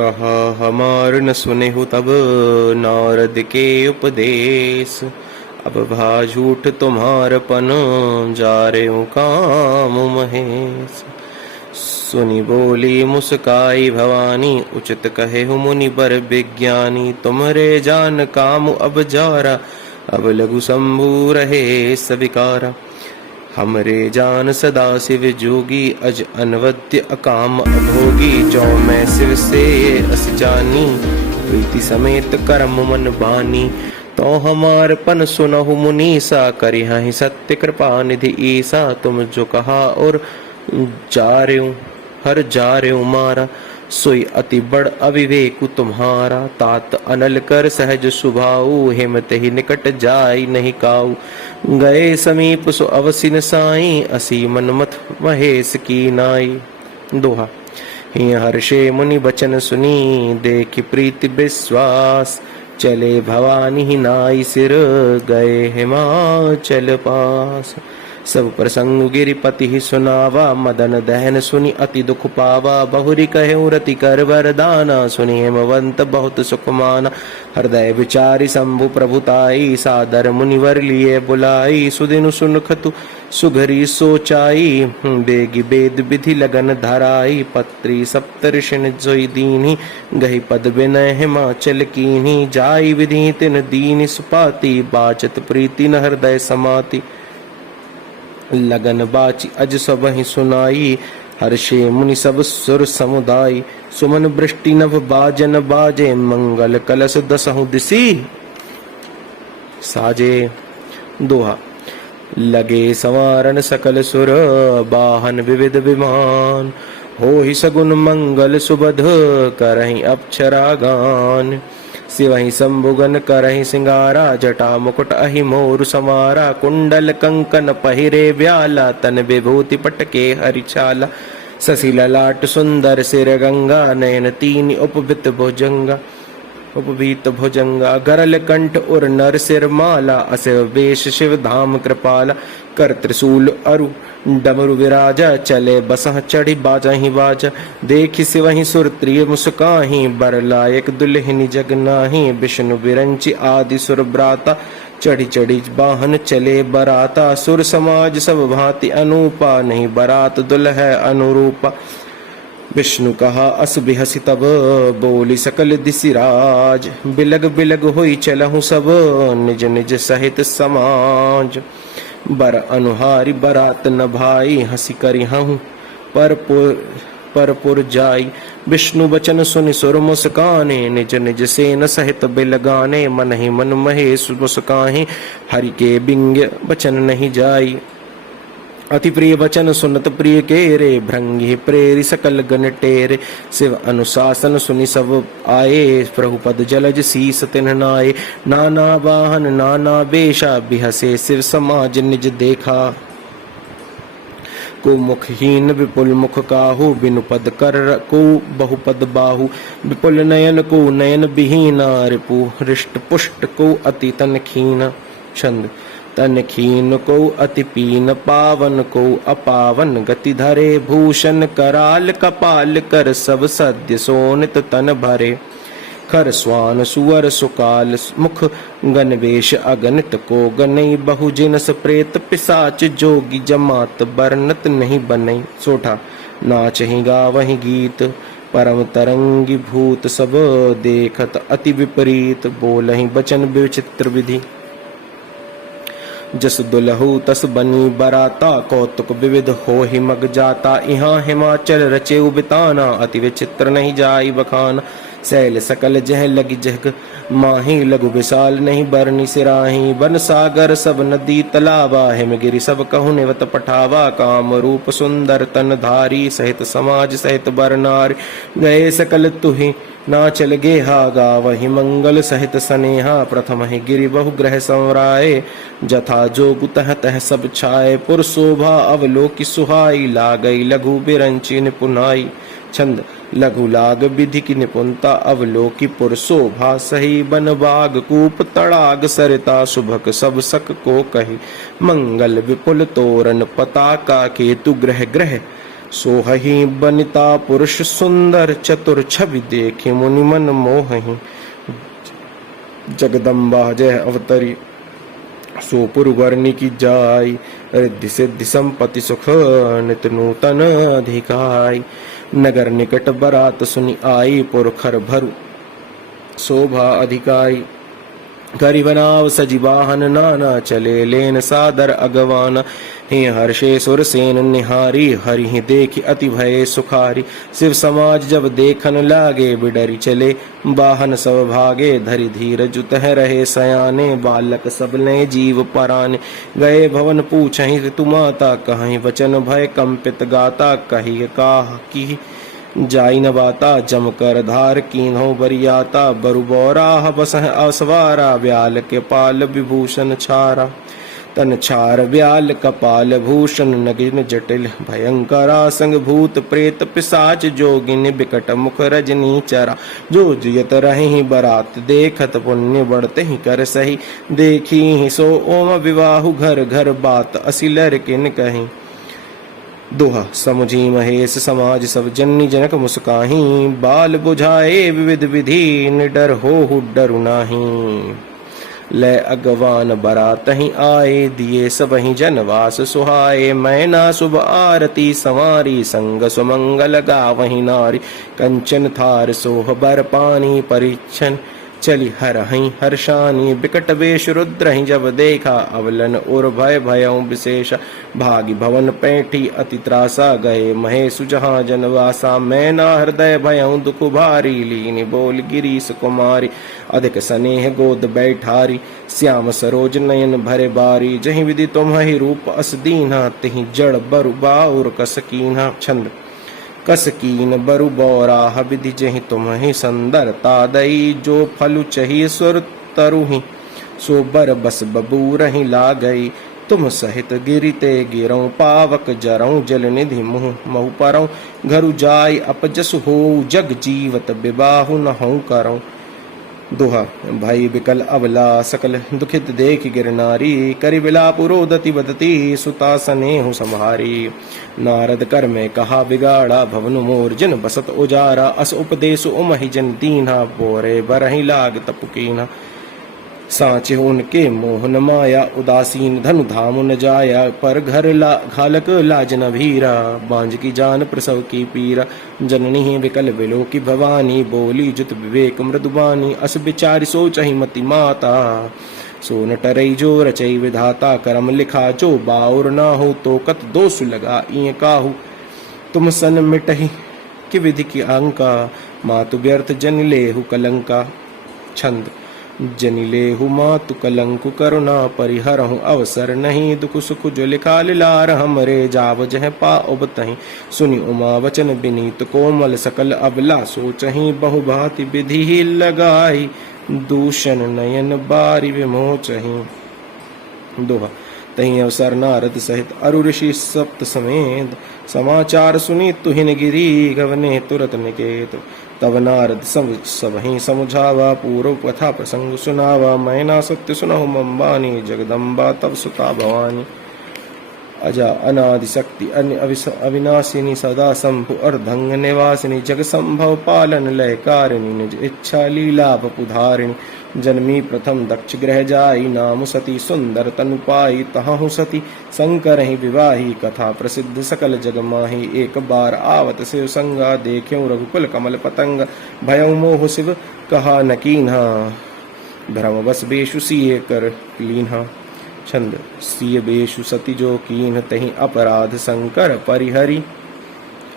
कहा हमार न सुनेहु तब नारद के उपदेश। अब भा झूठ तुम्हारपन जा रे काम महेश। सुनी बोली मुस्काई भवानी उचित कहे हु मुनि बर विज्ञानी। तुम्हारे जान काम अब जारा अब लघु शंभु रहे सविकारा। हमरे जान सदा शिव जोगी अज अनवद्य अकाम अभोगी। जो मैं शिव से अस जानी प्रीति समेत करम मन बानी। तो हमार पन सुनहु मुनीसा करिहि सत्य कृपा निधि ईसा। तुम जो कहा और जा रे हर जा रे मारा। सोई अति बड़ अविवेक तुम्हारा। तात अनल कर सहज सुभाऊ हेमत ही निकट जाई नहीं काऊ। गए समीप सो अवसिन साई असी मनमथ महेश की नाई। दोहा हिय हर्षे मुनि बचन सुनी देखि प्रीति विश्वास। चले भवानी ही नाई सिर गए हिमाचल पास। सब प्रसंग गिरिपति ही सुनावा मदन दहन सुनि अति दुख पावा। बहुरी कहे रति कर वरदाना सुनि हेमवंत बहुत सुख माना। हृदय विचारी शंभु प्रभुताई सादर मुनिवर लिए बुलाई। सुदिनु सुनखतु सुघरी सोचाई बेगी वेद विधि लगन धराई। पत्री सप्तऋषिन जोई दीनी गही पद विनय हिमाचल कीन्ही। जाई विधि तिन दीन सुपाती बाचत प्रीति न हृदय समाति। लगन बाची अज सब ही सुनाई हर्षे मुनि सब सुर समुदाय। सुमन वृष्टि नभ बाजन बाजे मंगल कलश दसहु दिसी साजे। दोहा लगे संवारन सकल सुर बाहन विविध विमान। हो ही सगुन मंगल सुबध करहि अप्सरा गान। शिवहि शंभुगन करहि सिंगारा जटा मुकुट अहि मोरु समारा। कुंडल कंकन पहिरे व्याला तन विभूति पटके हरिचाला। शशि ललाट सुंदर सिर गंगा नयन तीन उपवीत भुजंगा। गरल कंठ उर नर सिर माला असिव वेश शिव धाम कृपाला। कर त्रिशूल अरु डमरु विराजा चले बसह चढ़ी बाजा ही बाजा। देखि शिवहि सुर त्रिय मुस्काहि बर लायक दुल्हिनी जग नाही। विष्णु विरंचि आदि सुर ब्राता चढ़ी चढ़ी वाहन चले बराता। सुर समाज सब भांति अनूपा नहीं बरात दुल्ह अनुरूपा। विष्णु कहा अस बिहसि तब बोली सकल दिसिराज। बिलग बिलग होई चलहु सब निज निज सहित समाज। बर अनुहारी बरात न भाई हंसी करी हूँ परपुर जाई। विष्णु बचन सुनि सुर मुस्काने निज निज सेन सहित बिलगाने। मन ही मन महेश मुस्काहि हरि के बिंग बचन नहीं जाई। अति प्रिय वचन सुनत प्रिय केरे भृंगी प्रेरी सकल गण टेरे। शिव अनुशासन सुनि सब आए प्रभुपद जलज शीस तिन्ह नाये। नाना वाहन नाना बेशा बिहसे शिव समाज निज देखा। को मुखहीन विपुल मुख काहू बिनु पद कर को बहुपद बाहु। विपुल नयन को नयन बिहीना रिपु हृष्ट पुष्ट को अति तन खीना। छंद तन खीन को अति पीन पावन को अपावन। गति धरे भूषण कराल कपाल कर सब सद्य सोनित तन भरे। खर स्वान सुअर सुकाल मुख गणवेश अगणित को गनई। बहु जिनस प्रेत पिसाच जोगी जमात बरनत नहीं बनई। सोठा नाचहि गावहि गीत परम तरंगी भूत सब देखत अति विपरीत। बोलहि बचन विचित्र विधि जस दुलहु तस बनी बराता। कौतुक विविध हो ही मग जाता। यहाँ हिमाचल रचे बिताना अति विचित्र नहीं जाई बखाना। सैल सकल जह लगी जग माही लघु विशाल नहीं बरनी सिराही। बन सागर सब नदी तलावा हिमगिरि सब कहु निवत पठावा। काम रूप सुंदर तन धारी सहित समाज सहित बरनारी। गए सकल तुहि ना चल गे हा गावहि मंगल सहित सनेहा। प्रथम ही गिरि बहु ग्रह संवराए जथा जोगु तह तह सब छाए। पुर शोभा अवलोकि सुहाई लागई लघु बिरंची निपुनाई। छंद लघु लाग विधि की निपुणता अवलोकि पुर शोभा सही। बन बाग कूप तड़ाग सरिता शुभक सब सक को कही। मंगल विपुल तोरण पताका केतु ग्रह ग्रह सोहहि बनिता पुरुष सुंदर चतुर छवि देखे मुनि मन मोहहि। जगदम्बा जय अवतरी सो पुरवर्णि की जाय। रिद्धि सिद्धि संपत्ति सुख नित नूतन अधिकाई। नगर निकट बरात सुनि आई पुरखर भरु शोभा अधिकाई। करि बनाव सजि वाहन नाना चले लेन सादर अगवान। हे हर्षे सुरसेन निहारी हरि देखि अति भये सुखारी। शिव समाज जब देखन लागे बिडरि चले वाहन सब भागे। धरि धीर जुतह रहे सयाने बालक सब ने जीव पराने। गए भवन पूछहि ऋतु माता कहि वचन भय कंपित गाता। कहि काह की जाई न बाता जम कर धार कीन्हो बरियाता। बरु बौराह बसह असवारा व्याल के पाल विभूषण छारा। तन छार व्याल कपाल भूषण नगिन जटिल भयंकरा। संग भूत प्रेत पिशाच जोगिन बिकट मुख रजनी चरा। जो जियत रहि बरात देखत पुण्य बढ़ते ही कर सही। देखी ही सो ओम विवाहु घर घर बात असिलर किन कहीं। दोहा समुझी महेश समाज सब जननी जनक मुस्काही। बाल बुझाए विविध विधि निडर हो डरु नाही। ले अगवान बरातहि आए दिए सबहि जनवास सुहाए। मैना शुभ आरती संवारी संग सुमंगल गावहि नारी। कंचन थार सोह बर पानी परीक्षण चली हरहि हर्षानी। बिकट वेश रुद्रहि जब देखा अवलन और भय भयउ विशेष। भागी भवन पैठी अति त्रासा गए महेशु जहाँ जनवासा। मैना हृदय भयउ दुख भारी लीनी बोल गिरीश कुमारी। अधिक स्नेह गोद बैठारी श्याम सरोज नयन भरे बारी। जहि विधि तुम्हि रूप अस दीन्हा तिहि जड़ बरु बाउर कस कीन्हा। छंद कस कीन बरु बौराह विधि जहि तुम्हि संदरता दई। जो फलु चहि सुर तरुहि सो बर बस बबूरहि लागई। तुम सहित गिरिते गिरऊं पावक जरऊं जल निधि मुँह महु परऊं। घरु जाय अपजस हो जग जीवत विबाहु न हूँ करऊं। दोहा भाई बिकल अबला सकल दुखित देख गिरनारी। करि विलाप रोदति बदती सुता स्नेहु सम्हारी। नारद कर में कहा बिगाड़ा भवन मोर जिन बसत उजारा। अस उपदेश उमहि जन दीन्हा बोरे बरहि लाग तपुकीना। सांचे उनके मोहन माया उदासीन धनु धाम न जाया। पर घर घालक लाज न भीरा बांझ की जान प्रसव की पीरा। जननी विकल विलो की भवानी बोली जुत विवेक मृदुबानी। अस विचारि सोचहि मति माता सो न टरई जो रचई विधाता। करम लिखा जो बाउर ना हो तो कत दोष लगा इं काहू। तुम सन मिटहि कि विधि की अंका मातु व्यर्थ जन लेहु कलंका। छंद जनिलेहु मातु कलंकु करुणा परिहरहु अवसर नहीं। दुख सुख जो लिखा लिलार हमरे जाव जह पा उबतहि। सुनि उमा वचन विनीत कोमल सकल अबला सोचहि। बहुभांति विधि ही लगाई दूषण नयन बारी विमोचहि। दोहा तही अवसर नारद सहित अरु ऋषि सप्त समेत। समाचार सुनी तुहिन गिरी गवने तुरत निकेत। तब नारद सबहि समुझावा पूर्व कथा प्रसंग सुनावा। मैना सत्य सुनहु मम्बानी जगदम्बा तब सुता भवानी। अजा अनादि शक्ति अविनाशिनी सदा शंभु अर्धंग निवासिनी। जग संभव पालन लय कारिणी निज इच्छा लीला वपुधारिणी। जन्मी प्रथम दक्ष ग्रह जाई नाम सती सुंदर तनु पाई। तहाहु सती शंकर ही विवाही कथा प्रसिद्ध सकल जग माही। एक बार आवत शिव संगा देख्यो रघुकुल कमल पतंग। भयउ मोह शिव कहा न कीन्हा भ्रम बस बेशु सिए कर लीन्हा। छंद सिय बेशु सती जो कीन्ह तहि अपराध शंकर परिहरि।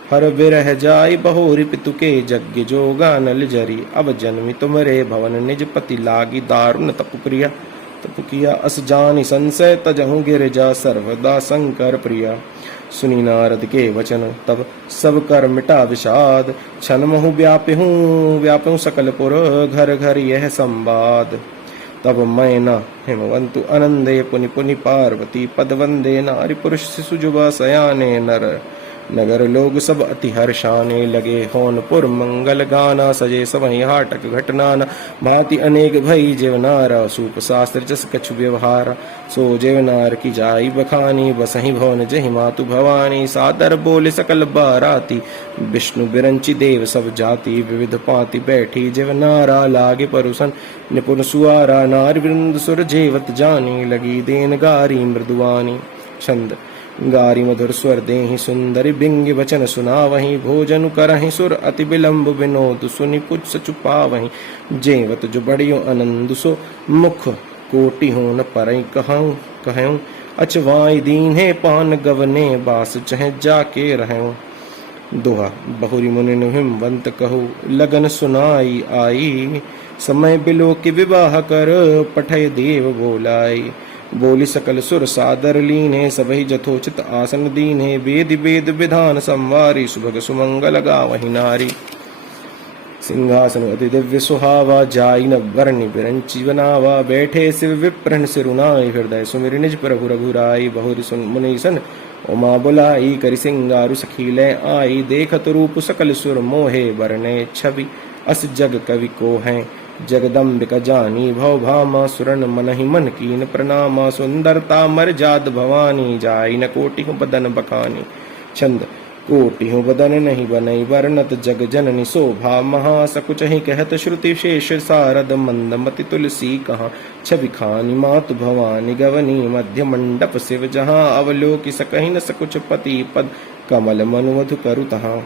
हर विरह जाय बहोरि पितु के यज्ञ जोगा नल जरी। अब जन्मि तुमरे भवन निज पति लागी दारुण तपु क्रिया। तपु किया अस जानि संशय तजहु गिरिजा सर्वदा शंकर प्रिया। सुनी नारद के वचन तब सब कर मिटा विषाद। छन महु व्याप्यहूँ सकलपुर घर घर यह संवाद। तब मैना हिमवंतु आनंदे पुनि पुनि पार्वती पद वंदे। नारी पुरुष शिशु जुबा सयाने नर नगर लोग सब अति हर्षाने लगे, होनपुर मंगल गाना, सजे सबहि हाटक घटनाना, भांति अनेक भई जेवनारा, सूप शास्त्र जस कछु व्यवहारा, सो जेवनार की जाई बखानी, बसहि भवन जहि मातु भवानी, सादर बोले सकल बाराती, विष्णु बिरंची देव सब जाति, विविध पाति बैठी जेवनारा, लागे परुसन निपुण सुआरा, नारी वृंद सुर जेवत जानी, लगी देन गारी मृदुवानी। छंद गारी मधुर स्वर देहि सुंदरी, बिंग वचन सुनावहीं, भोजन करहि सुर अति विलंब, विनोद सुनि कुछ छुपावहीं, जेवत जो बड़ियो आनंद सो, मुख कोटि हो न परई कहूँ कहूँ, अचवाई दीन्हे पान गवने, बास चह जाके रहूँ। दोहा बहुरी मुनि हिमवंत कहु, लगन सुनाई आई, समय बिलो के विवाह कर, पठय देव बोलाई, बोली सकल सुर सादर लीने, सबहि जथोचित आसन दीने, वेद वेद विधान संवारी, सुभग सुमंगल गावहि नारी। सिंहासन अति दिव्य सुहावा, जाई न वर्णि बिरंची बनावा, बैठे शिव विप्रन सिरुनाई, हृदय सुमिर निज प्रभु रघुराई, बहुरी सुन मुनि सन उमा बुलाई, करि सिंगारु सखीले आई, देखत रूप सकल सुर मोहे, बरने छवि अस जग कवि को हैं, जगदम्बिका जानी भव भामा, सुरन मनहि मन कीन प्रणामा, सुंदरता मर जात भवानी, जाई न कोटि बदन बखानी। छंद कोटि बदन नहीं बनई, वर्णत जग जननी शोभा महा, सकुचहि कहत श्रुति शेष सारद, मंदमति तुलसी कहाँ, छवि खानी मातु भवानी, गवनी मध्य मंडप शिव जहाँ, अवलोकि सकहि न सकुच पति पद, कमल मनुमधु करु तहाँ।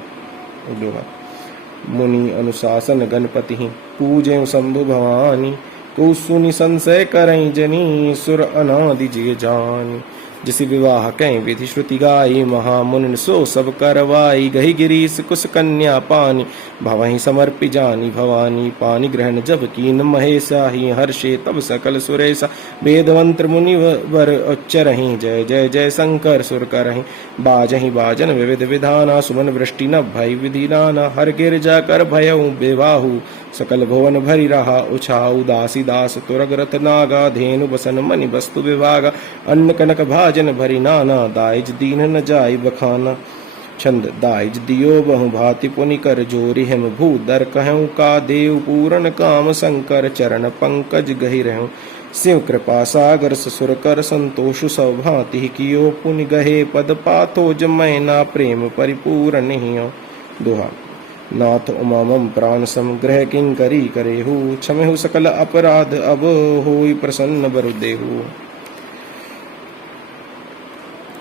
मुनि अनुशासन गणपति पूजे शंभु भवानी, को सुनि संशय करई जनी, सुर अनादि जिय जानी, जिस विवाह कहीं विधि श्रुति गाई, महामुनि सो सब करवाई, गही गिरीश कुश कन्या पानी, भवहि समर्पि जानी भवानी, पानी ग्रहण जब कीन महेशा, ही हर्षे तब सकल सुरेशा, वेद मंत्र मुनि वर उच्चरहि, जय जय जय शंकर सुर करहि, बाजहि बाजन विविध विधाना, सुमन वृष्टि न भय विधि नाना, हर गिरजा कर भयउ बेवाहु, सकल भुवन भरि रहा उछाऊ, दासी दास तुरग रथ नागा, धेनु बसन मणि वस्तु विभागा, अन्न कनक भाजन भरि नाना, दाइज दीन न जाय बखाना। छंद दाइज दियो बहु भांति पुनि कर जोरि, हिम भूदर कहूँ का देव पूरन काम, शंकर चरण पंकज गहि रहूं, शिव कृपा सागर ससुर कर, संतोष सब भांति कियो, पुनि गहे पद पाथो, जमै ना प्रेम परिपूर्ण नहीं। दोहा नाथ उमा मम प्राण समग्रह किंकरी करेहु, क्षमेहु सकल अपराध अब, होई प्रसन्न बरु देहु।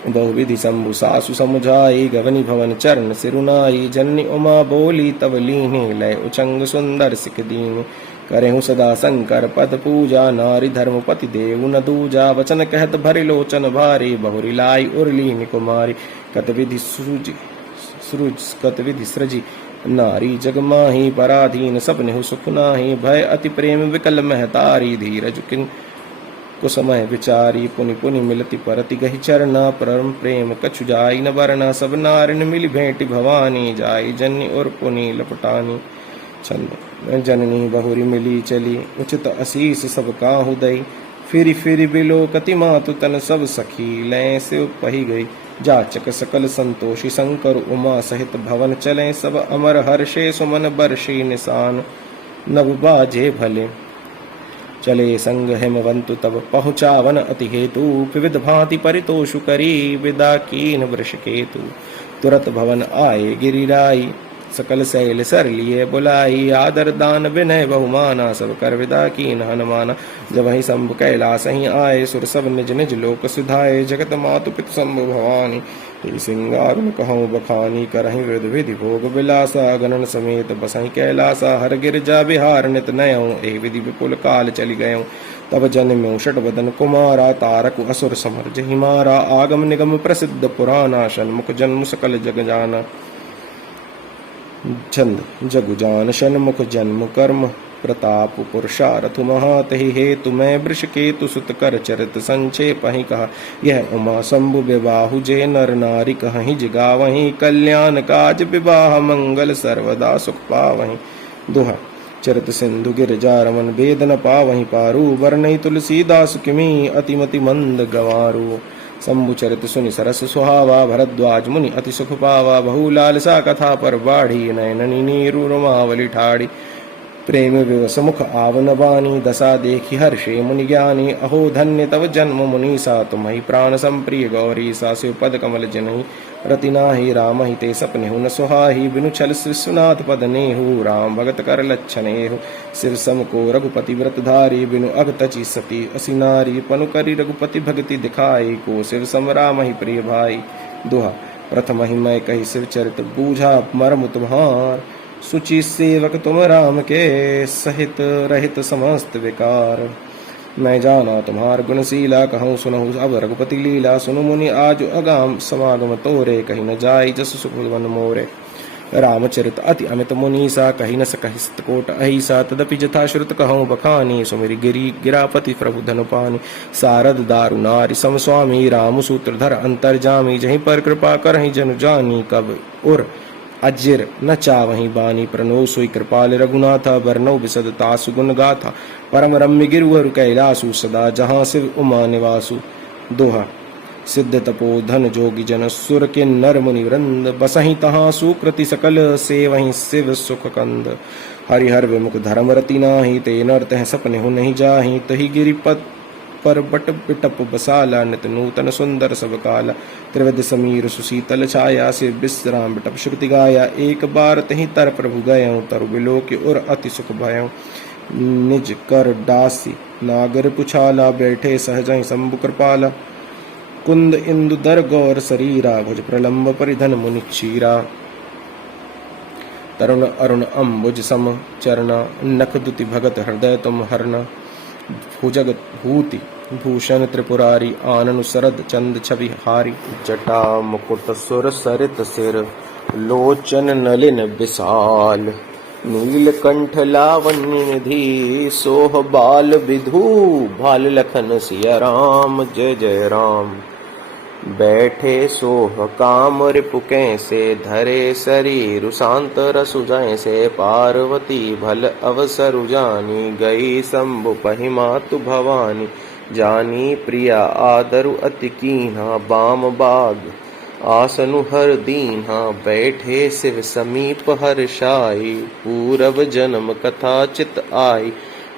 बहुविधि शंभु सासु समुझाई, गगनी भवन चरण सिरुनाई, जननी उमा बोली तब लीने, लय उचंग सुंदर सिख दीन, करेहु सदा शंकर पद पूजा, नारी धर्मपति देव न दूजा, वचन कहत भरि लोचन भारी, बहुरी लाई उर्लीन कुमारी, कत विधि सृजी, नारी जग माही, पराधीन सपने सुख नाही, भय अति प्रेम विकल महतारी, धीरज किन कुसमय विचारी, पुनि पुनि मिलति परति गहि चरना, परम प्रेम कछु जाई न बरना, सब नारिन मिली भेंटि भवानी, जाई जननी और पुनि लपटानी। छंद जननी बहुरी मिली चली, उचित असीस सब काहु दई, फिरि फिरि बिलो कति मातु तन, सब सखी लय से पही गई, जाचक सकल संतोषी, शंकर उमा सहित भवन चले, सब अमर हर्षे सुमन बरषि निशान, नव बाजे भले, चले संग हेमवंतु तब पहुँचावन अति हेतु, विविध भांति परितोषु करी, विदा कीन वृष केतु, तुरत भवन आए गिरिराई, सकल शैल सर लिए बुलाई, आदर दान विनय बहुमाना, सब कर विदा कीन हनुमाना, जब वही शंभु कैलास ही आए, सुर सब निज निज लोक सुधाए, जगत मातु पितु शंभु भवानी, सिंगार कहूँ बखानी, करहि विध विधि भोग विलासा, गणन समेत बसहि कैलासा, हर गिरजा बिहार नित नयऊँ, ए विधि विपुल काल चली गयऊँ, तब जन्म्यो षट बदन कुमारा, तारक असुर समर जहि मारा, आगम निगम प्रसिद्ध पुराना, षण्मुख जन्म सकल जग जाना। छंद जगु जान षण्मुख जन्म कर्म, प्रताप पुरुषारथ महातहि, हेतु मैं वृष केतु सुत कर चरित संक्षेप ही कहा, यह उमा शंभु विवाहु, जे नर नारी कहि जिगावहि, कल्याण काज विवाह मंगल, सर्वदा सुख पावहि। दोहा चरित सिंधु गिरजा रमन, वेद न पावहि पारू, वरनई तुलसीदास किमी, अतिमति मंद गवारू, शंभु चरित सुनि सरस सुहावा, भरद्वाज मुनि अति सुख पावा। बहु लालसा कथा पर बाढ़ी, नयननी नीरु रमावली ठाड़ी। प्रेम विवश मुख आवन बानी, दशा देखी हर्षे मुनि ज्ञानी। अहो धन्य तव जन्म मुनीसा, तुम्हि प्राण संप्रिय गौरीसा। शिव पद कमल जनहि रति नाहि, राम ही ते सपनेहु न सुहाहि। बिनु छल विश्वनाथ पद नेहु, राम भगत कर लक्षणेहु। शिव सम को रघुपति व्रत धारी, बिनु अग तचि सती असी नारी। पनु करी रघुपति भगति दिखाई, को शिव सम राम ही प्रिय भाई। दोहा। प्रथम ही मैं कही शिव चरित, बूझा मर्म तुम्हार। सुचि सेवक तुम राम के, सहित रहित समस्त विकार। मैं जाना तुम्हार गुणशीला, कहूँ सुनहु अब रघुपति लीला। सुनु मुनि आज अगाम समागम तोरे, कहीं न जाई जस सुख वन मोरे। रामचरित अति अमित मुनीसा, कही न सकहि सतकोट अहिसा। तदपि जथा श्रुत कहूँ बखानी, सुमिरि गिरि गिरापति प्रभु धनु पानी। सारद दारु नारि सम स्वामी, राम सूत्रधर अंतर्जामी। जहीं पर कृपा करहि जनु जानी, कब उर अजिर न चावहि बानी। प्रणो सोई कृपाल रघुनाथा, बरनौ बिसद तासु गुण गाथा। परम रम्य गिरुवर कैलासु, सदा जहाँ शिव उमा निवासु। दोहा। सिद्ध तपो धन जोगी जन, सुर के नर मुनि वृंद। बसहि तहाँ सुकृति सकल, सेवहि शिव सुख कंद। हरिहर विमुख धर्म रति नाही, ते नर तह सपने हो नहीं जाहि। तहि गिरिपत पर बट बिटप बसाला, नित नूतन सुंदर सब काला। त्रिविध समीर सुशीतल छाया, से विश्राम बिटप श्रुति गाया। एक बार तही तर प्रभु गयऊँ, तरु बिलोक उर अति सुख भयऊँ। निज कर दासी नागर पुछाला, बैठे सहजहि शंभु कृपाला। कुंद इंदु दर गौर शरीरा, भुज प्रलंब परिधन मुनि क्षीरा। तरुण अरुण अम्बुज सम चरना, नख दुति भगत हृदय तुम हरना। भुजग भूति भूषण त्रिपुरारी, आननु शरद चंद छवि हारी। जटा मुकुट सुर सरित सिर, लोचन नलिन विशाल। नीलकंठ लावण्य निधि, सोह बाल विधु भाल। लखन सिया राम जय जय राम। बैठे सोह काम रिपु कैसे, धरे शरीर शांत रसु जैसे। पार्वती भल अवसरु जानी, गई शंभु पहि मातु भवानी। जानी प्रिया आदरु अति कीन्हा, बाम बाग आसनु हर दीन्हा। बैठे शिव समीप हर्षाई, पूरव जन्म कथा चित आई।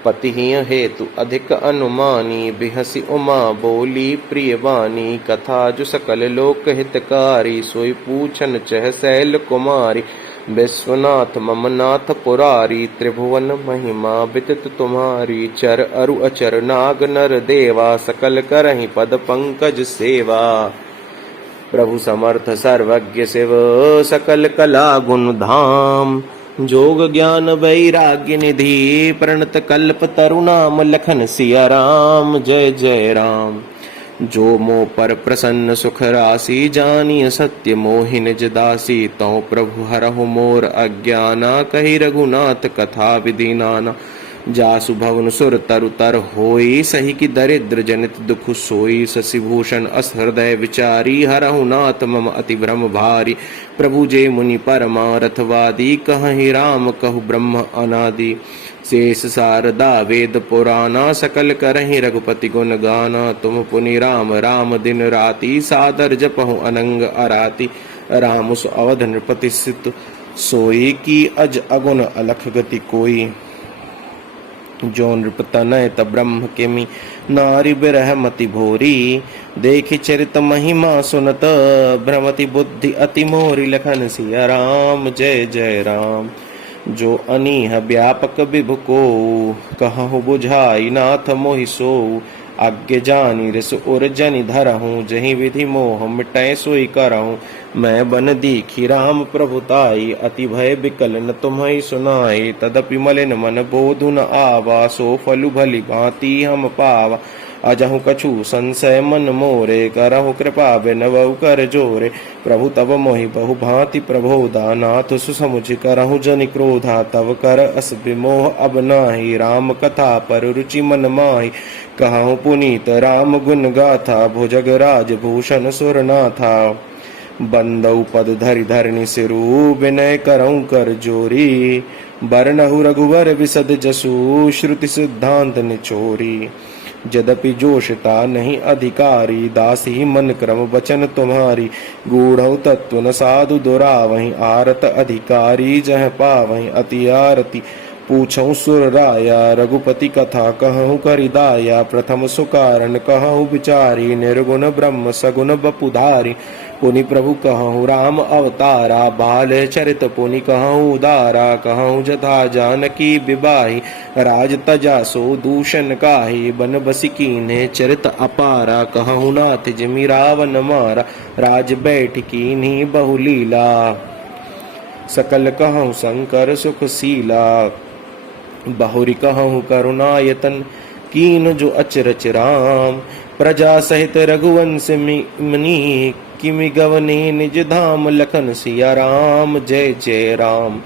पति हेतु अधिक अनुमानी, बिहसी उमा बोली प्रिय वाणी। कथा जो सकल लोक हितकारी, सोई पूछन चह शैल कुमारी। विश्वनाथ ममनाथ पुरारी, त्रिभुवन महिमा बितत तुम्हारी। चर अरु अचर नाग नर देवा, सकल करहि पद पंकज सेवा। प्रभु समर्थ सर्वज्ञ शिव, सकल कला गुण धाम। जोग ज्ञान वैराग्य निधि, प्रणत कल्प तरुनाम। लखन सिया राम जय जय राम। जो मोह पर प्रसन्न सुख राशि, जानिय सत्य मोहि निज दासी। तौ प्रभु हरहु मोर अज्ञाना, कहि रघुनाथ कथा विधि नाना। जासु भवन सुर तरु तर होई, सही की दरिद्र जनित दुख सोई। शशिभूषण अस हृदय विचारी, हरहु नाथ मम अति भ्रम भारी। प्रभु जे मुनि परमारथवादी, कहहि राम कहु ब्रह्म अनादि। शेष शारदा वेद पुराना, सकल करहि रघुपति गुण गाना। तुम पुनि राम राम दिन राति, सादर जपहु अनंग अराति। राम सु अवध नृपति सित सोई, की अज अगुण अलख गति कोई। जो नृपतनय तब ब्रह्म किमि, नारी बिरह मति भोरी। देखि चरित महिमा सुनत, भ्रमति बुद्धि अति मोरी। लखन सिया राम जय जय राम। जो अनीह व्यापक विभु को, कहु बुझाई नाथ मोहि सोऊ। आज्ञ जानी रिस उर जनि धरहूँ, जहि विधि मोह मिटय सोई करहूँ। मैं बन दीखी राम प्रभुताई, अति भय विकल न तुम्हि सुनाई। तदपि मलिन मन बोधु न आवा, सो फलु भली भांति हम पावा। अजहु कछु संशय मन मोरे, करहु कृपा बिनवउ कर जोरे। प्रभु तब मोहि बहु भांति प्रबोधा, नाथ सुसमुझ करहु जनि क्रोधा। तब कर अस विमोह अब नाही, राम कथा पर रुचि मन माही। कहूँ पुनीत राम गुण गाथा, भुजग राज भूषण सुरनाथा। बंदउ पद धरि धरनि सिरु, विनय करऊँ कर जोरी। बरनहु रघुवर विशद जसु, श्रुति सिद्धांत निचोरी। यद्यपि जोषता नहीं अधिकारी, दासी मन क्रम वचन तुम्हारी। गूढ़ तत्व न साधु दुरावहीं, आरत अधिकारी जह पावहीं। अति आरती पूछऊं सुर राया, रघुपति कथा कहूँ करिदाया। प्रथम सुकारण कहूँ विचारी, निर्गुण ब्रह्म सगुण बपुधारी। पुनि प्रभु कहूँ राम अवतारा, बाल चरित पुनि कहूँ उदारा। कहूँ जथा जानकी विवाही, राज तजा सो दूषण काही। बन बसी कीन्हे चरित अपारा, कहूँ नाथ जिमि रावण मारा। राज बैठ कीन्ही बहुलीला, सकल कहूँ शंकर सुखशीला। बहुरी कहूँ करुणायतन, कीन जो अचरच राम। प्रजा सहित रघुवंश मुनि, किमि गवने निज धाम। लखन सिया राम जय जय राम।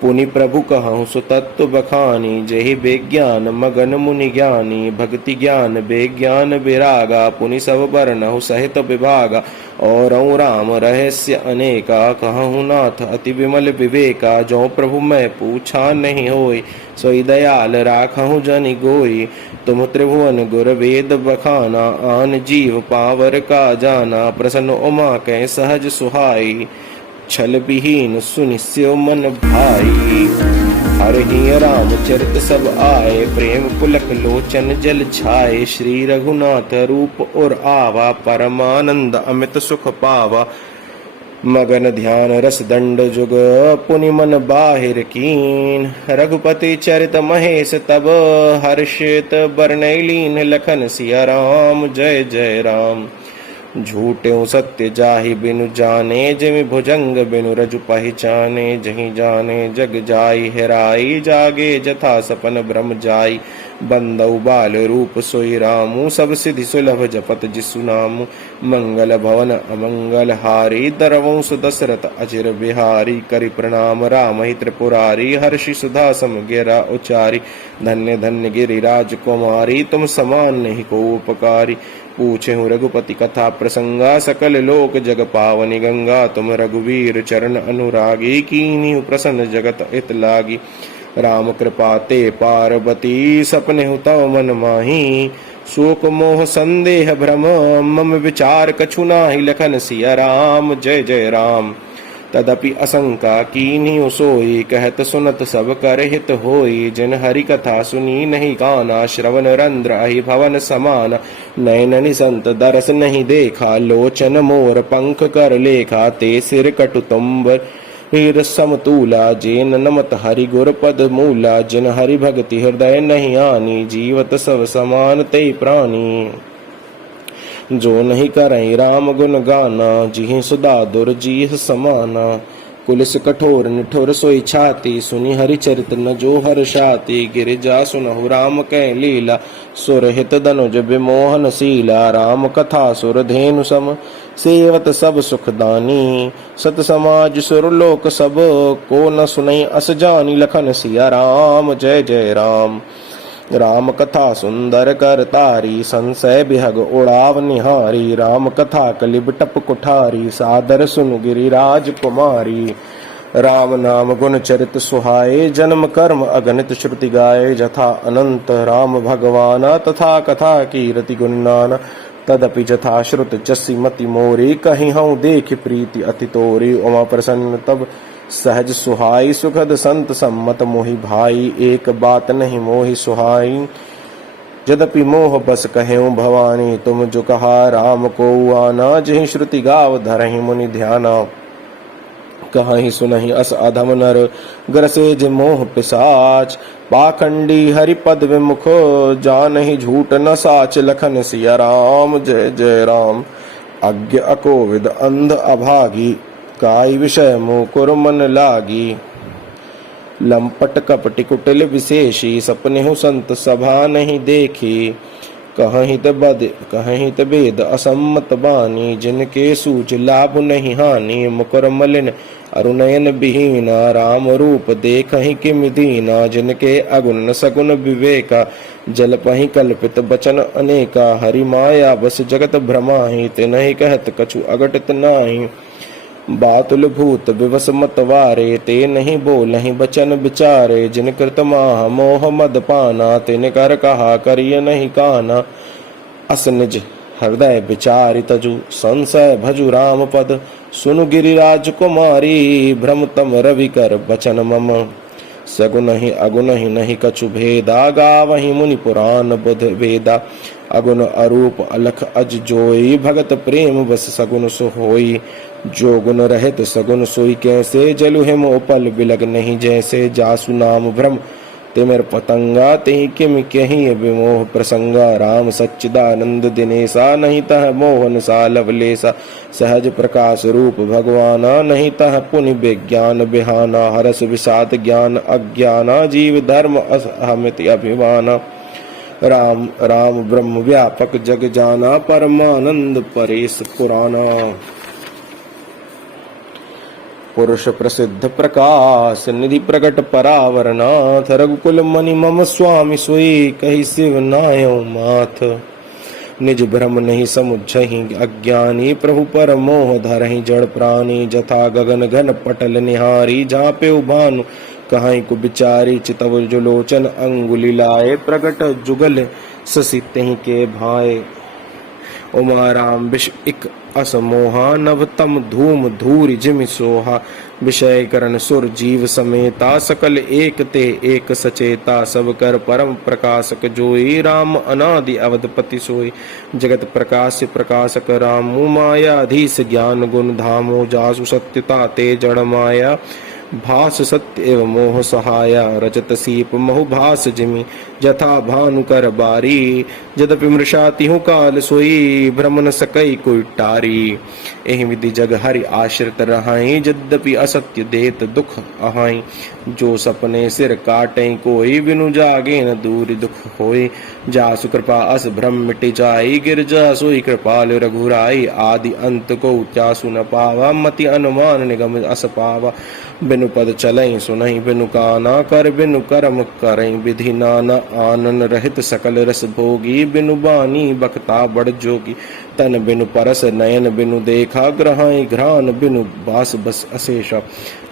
पुनि प्रभु कहूँ सुतत्व बखानी, जहि बेज्ञान मगन मुनि ज्ञानी। भक्ति ज्ञान बेज्ञान विरागा, पुनि सब वर्णहु सहित विभागा। और राम रहस्य अनेका, कहूँ नाथ अति विमल विवेका। जो प्रभु मैं पूछा नहीं होय, सोई दयाल राखहु जनि गोई। तुम त्रिभुवन गुर वेद बखाना, आन जीव पावर का जाना। प्रसन्न उमा कै सहज सुहाई, छल विहीन सुनिस्यो मन भाई। हरहि रामचरित सब आए, प्रेम पुलक लोचन जल छाए। श्री रघुनाथ रूप और आवा, परमानंद अमित सुख पावा। मगन ध्यान रस दंड जुग, पुनि मन बाहिर कीन। रघुपति चरित महेश तब, हर्षित बरनई लीन। लखन सिया राम जय जय राम। झूठ्यों सत्य जाहि बिनु जाने, जिमि भुजंग बिनु रजु पहचाने। जहीं जाने जग जाई हेराई, जागे जथा सपन भ्रम जाई। बंदउ बाल रूप सोई रामू, सब सिद्धि सुलभ जपत जिसु नामु। मंगल भवन अमंगल हारी, दरवंश दशरथ अचिर बिहारी। करि प्रणाम राम ही त्रिपुरारी, हर्षि सुधा सम गिरा उचारी। धन्य धन्य गिरिराज कुमारी, तुम समान नहीं को उपकारी। पूछे हूँ रघुपति कथा प्रसंगा, सकल लोक जग पावनी गंगा। तुम रघुवीर चरण अनुरागी, कीन्ही प्रसन्न जगत हित लागी। राम कृपा ते पार्वती, सपने तव मन माही। शोक मोह संदेह भ्रम, मम विचार कछु नाही। लखन सिया राम जय जय राम। तदपि असंका कीन्ही सोई, कहत सुनत सब कर हित होई। जिन हरि कथा सुनी नहीं काना, श्रवण रंध्र अहि भवन समान। नयन निसंत दरस नहीं देखा, लोचन मोर पंख कर लेखा। ते सिर कटु तुम्बर हीर समतूला, जेन नमत हरि गुर पद मूला। जिन हरि भक्ति हृदय नहीं आनी, जीवत सब समान ते प्राणी। जो नहीं करई राम गुण गाना, जिहि सुधा दुर्जीह समाना। कुलिस कठोर निठोर सोई छाती, सुनि हरि चरित न जो हर्षाति। गिरिजा सुनहु राम कै लीला, सुर हित धनुज विमोहन शीला। राम कथा सुर धेनु सम, सेवत सब सुख दानी। सत समाज सुर लोक सब, को न सुनई अस जानी। लखन सिया राम जय जय राम। राम कथा सुंदर कर तारी, संशय बिहग उड़ाव निहारी। राम कथा कलिब टप कुठारी, सादर सुन गिरिराज कुमारी। राम नाम गुण चरित सुहाए, जन्म कर्म अगणित श्रुति गाये। जथा अनंत राम भगवाना, तथा कथा कीरति गुण नाना। तदपि जथा श्रुत जसी मति मोरी, कहीं हूँ देख प्रीति अति तोरी। उमा प्रसन्न तब सहज सुहाई, सुखद संत सम्मत मोहि भाई। एक बात नहीं मोहि सुहाई, यद्यपि मोह बस कहें भवानी। तुम जो कहा राम को आना, जहि श्रुति गाव धरहि मुनि ध्याना। कहीं सुनहि अस अधम नर, ग्रसे जे मोह पिसाच। पाखंडी हरिपद विमुख, जानहि झूठ न साच। लखन सिया राम जय जय राम। अज्ञ अकोविद अंध अभागी, काय विषय मुकुर मन लागी। लंपट कपटि कुटिल विशेषी, सपने हो संत सभा नहीं देखी। कहीं त वेद असम्मत बानी, जिनके सूच लाभ नहीं हानि। मुकुर मलिन अरुनयन विहीना, राम रूप देखहि किमि दीना। जिनके अगुण सगुण विवेका, जलपहि कल्पित बचन अनेका। हरि माया बस जगत भ्रमाहि, तिनहि कहत कछु अघटित नाही। बातुल भूत विवस मतवारे, ते नहीं बोलहि बचन विचारे। जिन कृत माह मोह मद पाना, तिन कर कहा करिय नहीं काना। अस निज हृदय विचारि तजु, संशय भजु राम पद। सुनु गिरिराज कुमारी, भ्रम तम रवि कर बचन मम। सगुन ही अगुन ही नहीं कछु भेदा, गावहि मुनि पुराण बुध वेदा। अगुन अरूप अलख अज जोई, भगत प्रेम बस सगुन सो होई। जो गुण रहित सगुन सोई कैसे, जलु हिम उपल बिलग नहीं जैसे। जासु नाम भ्रम तिमिर पतंगा, तेहि किम कहीं विमोह प्रसंगा। राम सच्चिदानंद दिनेसा, नहीं तह मोहन सा लवलेसा। सहज प्रकाश रूप भगवाना, नहीं तह पुनि विज्ञान बिहाना। हरस विषाद ज्ञान अज्ञाना, जीव धर्म अहमिति अभिमाना। राम राम ब्रह्म व्यापक जग जाना, परमानंद परेश पुराना। पुरुष प्रसिद्ध प्रकाश, निधि प्रकट परावरनाथ। रघुकुल मनि मम स्वामी सोई, कहि शिव नायो माथ। निज भ्रम नहीं समुझहि अज्ञानी, प्रभु पर मोह धरहि जड़ प्राणी। जथा गगन घन पटल निहारी, झाँपे भानु कहाई को बिचारी। चितव जो लोचन अंगुली लाए, प्रगट जुगल शशि तेहि के भाए। उमा राम विष इक असमोहा, नभतम धूम धूरि जिमि सोहा। विषय करण सुर जीव समेता, सकल एक ते एक सचेता। सब कर परम प्रकाशक जोई, राम अनादि अवधपति सोई। जगत प्रकाश प्रकाशक रामु, मायाधीश ज्ञान गुण धामो। जासु सत्यता ते जड़ माया, भास सत्य एवं मोह सहाया। रजत सीप महु भास जिमि, जथा भानु कर बारी। यद्यपि मृषाति हूँ काल सोई, भ्रम न सकई कोई टारी। एहि विधि जग हरि आश्रित रहाई, यद्यपि असत्य देत दुख अहाई। जो सपने सिर काटें कोई, बिनु जागे न दूर दुख होई। जासु कृपा अस भ्रम मिट जाई, गिरजा सोई कृपाल रघुराई। आदि अंत को जासु न पावा, मति अनुमान निगम अस पावा। बिनु पद चलई सुनहि बिनु काना, कर बिनु कर्म करई विधि नाना। आनन रहित सकल रस भोगी, बिनु बानी बखता बड़ जोगी। तन बिनु परस नयन बिनु देखा, ग्रहाई घ्राण बिनु बास बस अशेषा।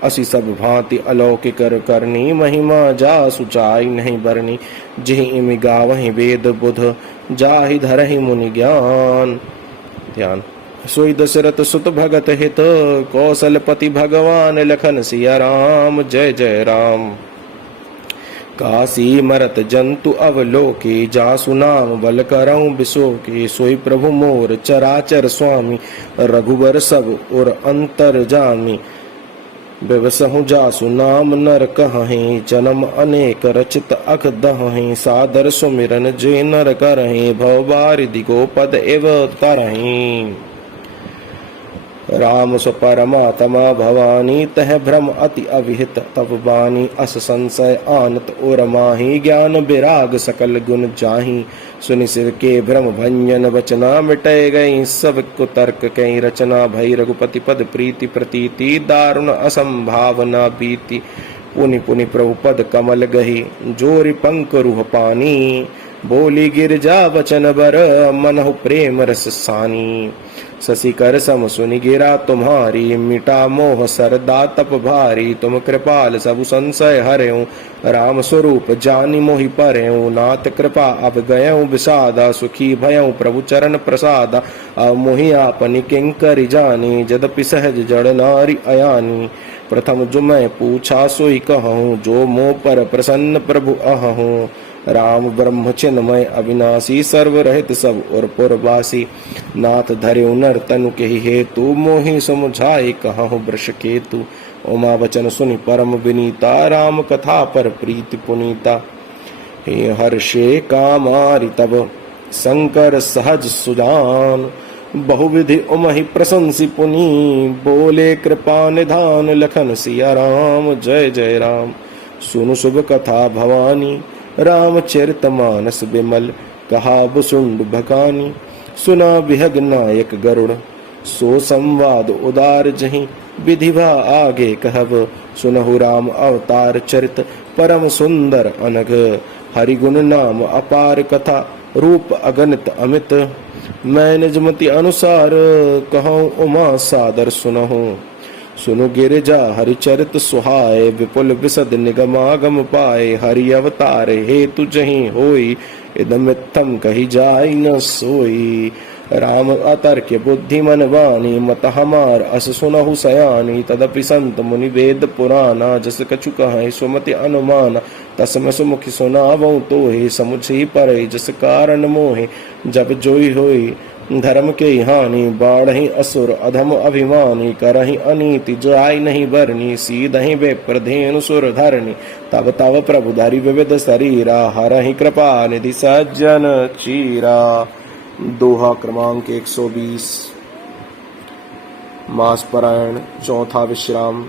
असी सब भांति अलौकिक कर करनी, महिमा जा सुचाई नहीं बरनी। जिहि इमि गावहि वेद बुध, जाहि धरहि मुनि ज्ञान। ध्यान। सोई दशरथ सुत भगत हित, कौशलपति भगवान लखन सिया राम। जय जय राम। काशी मरत जंतु अवलोके, जासु नाम बल करऊं बिसोके। सोई प्रभु मोर चराचर स्वामी, रघुबर सब और अंतर जामी। बेवसहु जासु नाम नर कहहि, जन्म अनेक रचित अख दहहि। सादर सुमिरन जे नर करहि, भव बारिधि गो पद एव तरहि। राम सो परमात्मा भवानी, तह भ्रम अति अविहित तब बानी। अस संशय आनत और माही, ज्ञान विराग सकल गुण जाही। सुनि सिर के भ्रम भंजन बचना, मिटय गई सब को तर्क कई रचना। भई रघुपति पद प्रीति प्रतीति, दारुण असंभावना बीती। पुनि पुनि प्रभु पद कमल गही, जोरि पंक रूह पानी। बोली गिरजा वचन बर, मनहु प्रेम रस सानी। शशि कर सम सुनि गिरा तुम्हारी, मिटा मोह सरदा तप भारी। तुम कृपाल सबु संशय हरेऊ, राम स्वरूप जानि मोहि परेऊ। नाथ कृपा अब गयऊँ विषादा, सुखी भयऊँ प्रभु चरण प्रसादा। अब मोहि आपनि किंकरि जानी, यद्यपि सहज जड़ नारी अयानी। प्रथम जो मैं पूछा सोई कहूँ, जो मोह पर प्रसन्न प्रभु अहूँ। राम ब्रह्म चिन्मय अविनाशी, सर्वरहित सब और पुरवासी। नाथ धर्यु नर तनु के हेतु, मोहि समुझाए कहूँ वृष केतु। उमा वचन सुनि परम विनीता, राम कथा पर प्रीति पुनीता। हे हर्षे कामारि तब शंकर सहज सुजान, बहुविधि उमहि प्रशंसी पुनि। बोले कृपा निधान लखन सिया राम। जय जय राम। सुनु शुभ कथा भवानी, रामचरित मानस बिमल। कहा बुसुंड भकानी, सुना बिहग नायक गरुड़। सो संवाद उदार जहीं, विधिवा आगे कहब। सुनहु राम अवतार चरित, परम सुंदर अनघ। हरिगुण नाम अपार कथा, रूप अगणित अमित। मैं निजमति अनुसार, कहूँ उमा सादर सुनहु। सुनु गिरिजा हरिचरित सुहाए, विपुल विशद निगमागम पाए। हरि अवतार हेतु जहीं होई, इदमित्थम कही जाय न सोई। राम अतर्क्य बुद्धि मन वानी, मत हमार अस सुनहु सयानी। तदपि संत मुनि वेद पुराना, जस कछु कहें सुमति अनुमान। तसम सुमुखि सुनावऊँ तोहि, समुझी परै जस कारण मोहि। जब जोई होई धर्म के हानि, बाढ़हि असुर अधम अभिमानी। करहि अनीति जाय नहीं बरनी, सीधहि विप्रधेनु सुर धरनी। तब तब प्रभु धरि विविध शरीरा, हरहि कृपा निधि सज्जन चीरा। दोहा क्रमांक 120। मास पारायण, चौथा विश्राम।